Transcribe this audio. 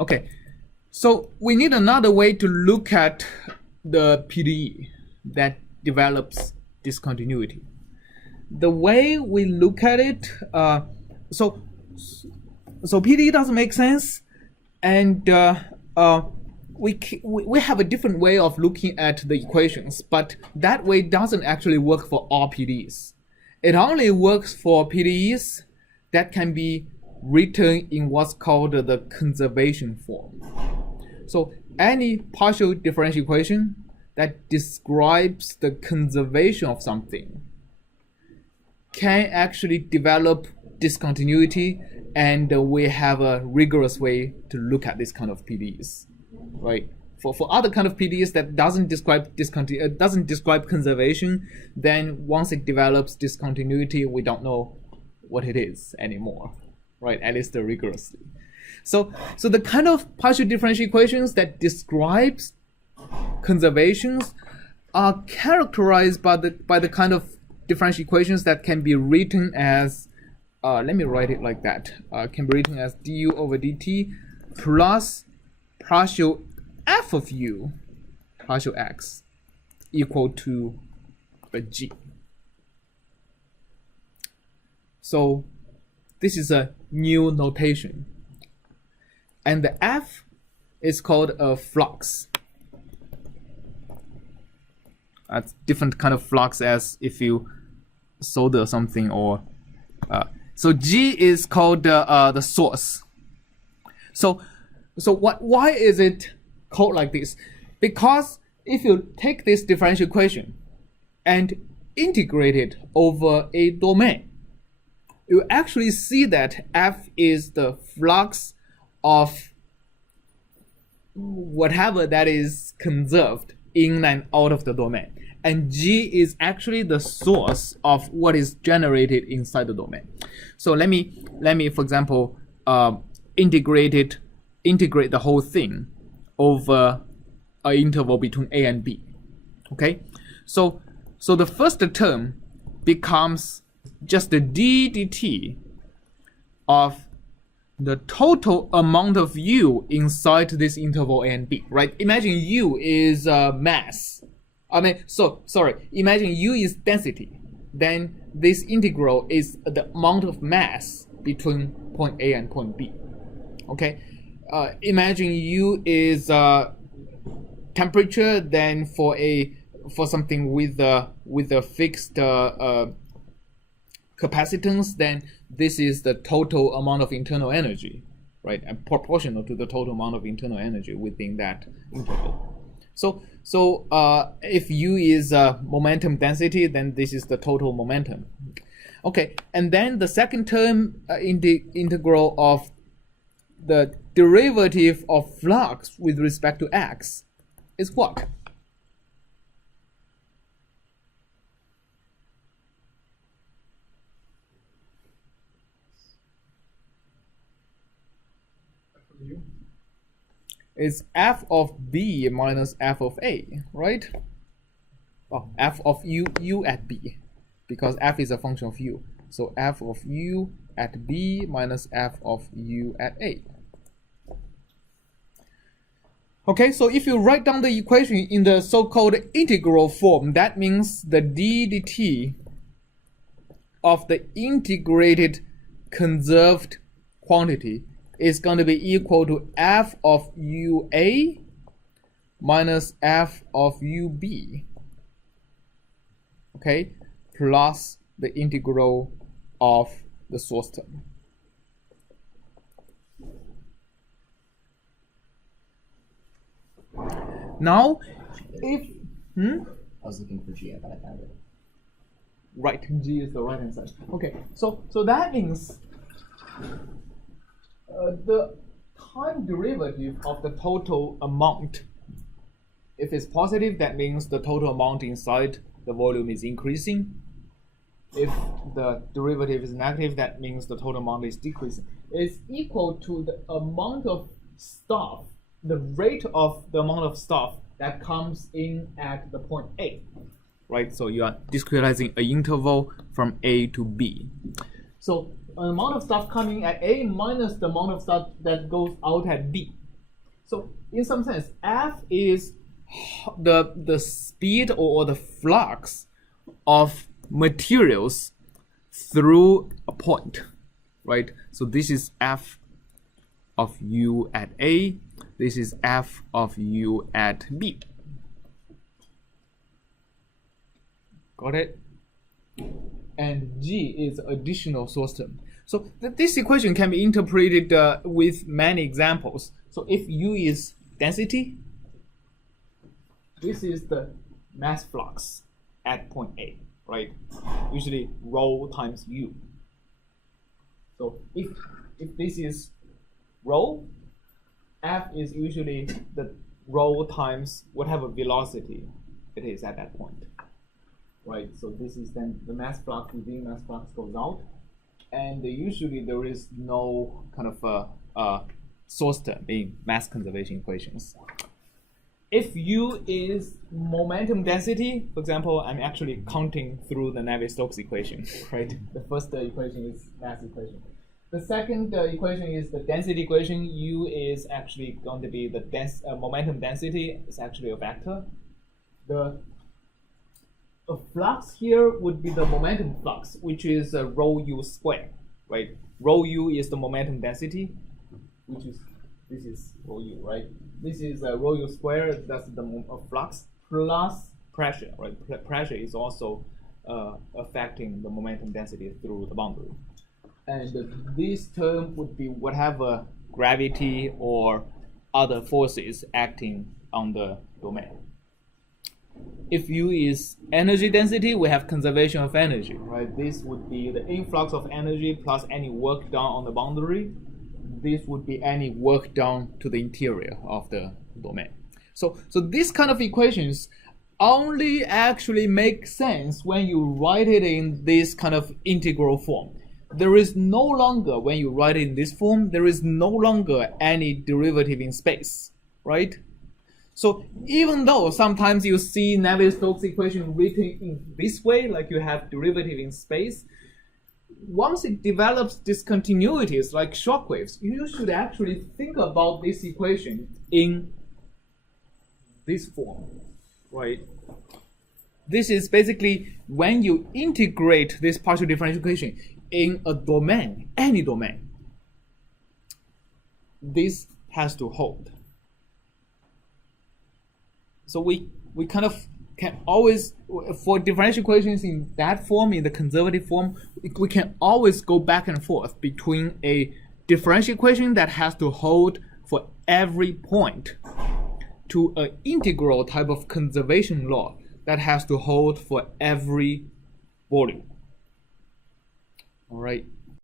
Okay, so we need another way to look at the PDE that develops discontinuity. The way we look at it, so PDE doesn't make sense, and we have a different way of looking at the equations, but that way doesn't actually work for all PDEs. It only works for PDEs that can be written in what's called the conservation form. So any partial differential equation that describes the conservation of something can actually develop discontinuity, and we have a rigorous way to look at this kind of PDEs, right? For other kind of PDEs that doesn't describe conservation, then once it develops discontinuity, we don't know what it is anymore, right? At least rigorously. So the kind of partial differential equations that describes conservations are characterized by the kind of differential equations that can be written as, let me write it like that, can be written as du over dt plus partial f of u partial x equal to a g. So this is a new notation, and the f is called a flux. That's different kind of flux as if you solder something, or so G is called the source. So why is it called like this? Because if you take this differential equation and integrate it over a domain, you actually see that F is the flux of whatever that is conserved in and out of the domain, and G is actually the source of what is generated inside the domain. So let me for example integrate the whole thing over an interval between a and b. Okay, so the first term becomes just the d dt of the total amount of u inside this interval a and b, right? Imagine u is mass. Imagine u is density. Then this integral is the amount of mass between point A and point B. Okay. Imagine u is temperature. Then for something with a fixed capacitance, then this is the total amount of internal energy, right? And proportional to the total amount of internal energy within that interval. So if u is momentum density, then this is the total momentum. Okay, and then the second term in the integral of the derivative of flux with respect to x is what? Is f of b minus f of a, right? Oh, f of u at b, because f is a function of u. So f of u at b minus f of u at a. Okay, so if you write down the equation in the so-called integral form, that means the d dt of the integrated conserved quantity is going to be equal to f of ua minus f of ub, okay, plus the integral of the source term. Now, if I was looking for G, but I found it. Right, G is the right hand side. Okay, so that means the time derivative of the total amount, if it's positive, that means the total amount inside the volume is increasing. If the derivative is negative, that means the total amount is decreasing. It's equal to the amount of stuff, the rate of the amount of stuff that comes in at the point A, right? So you are discretizing an interval from A to B. So an amount of stuff coming at A minus the amount of stuff that goes out at B. So in some sense, F is the speed or the flux of materials through a point, right? So this is F of U at A. This is F of U at B. Got it? And G is additional source term. So this equation can be interpreted with many examples. So if U is density, this is the mass flux at point A, right? Usually rho times U. So if this is rho, F is usually the rho times whatever velocity it is at that point, right? So this is then the mass flux within mass flux goes out, and usually there is no kind of source term in mass conservation equations. If U is momentum density, for example, I'm actually counting through the Navier-Stokes equation, right? The first equation is mass equation. The second equation is the density equation. U is actually going to be the momentum density. It's actually a vector. The flux here would be the momentum flux, which is rho U squared, right? Rho U is the momentum density, which is, this is rho U, right? This is rho U squared, that's the flux, plus pressure, right? Pressure is also affecting the momentum density through the boundary. And this term would be whatever gravity or other forces acting on the domain. If U is energy density, we have conservation of energy, right? This would be the influx of energy plus any work done on the boundary. This would be any work done to the interior of the domain. So these kind of equations only actually make sense when you write it in this kind of integral form. There is no longer, when you write it in this form, there is no longer any derivative in space, right? So even though sometimes you see Navier-Stokes equation written in this way, like you have derivative in space, once it develops discontinuities like shock waves, you should actually think about this equation in this form, right? This is basically when you integrate this partial differential equation in a domain, any domain, this has to hold. So we kind of can always, for differential equations in that form, in the conservative form, we can always go back and forth between a differential equation that has to hold for every point to an integral type of conservation law that has to hold for every volume. All right.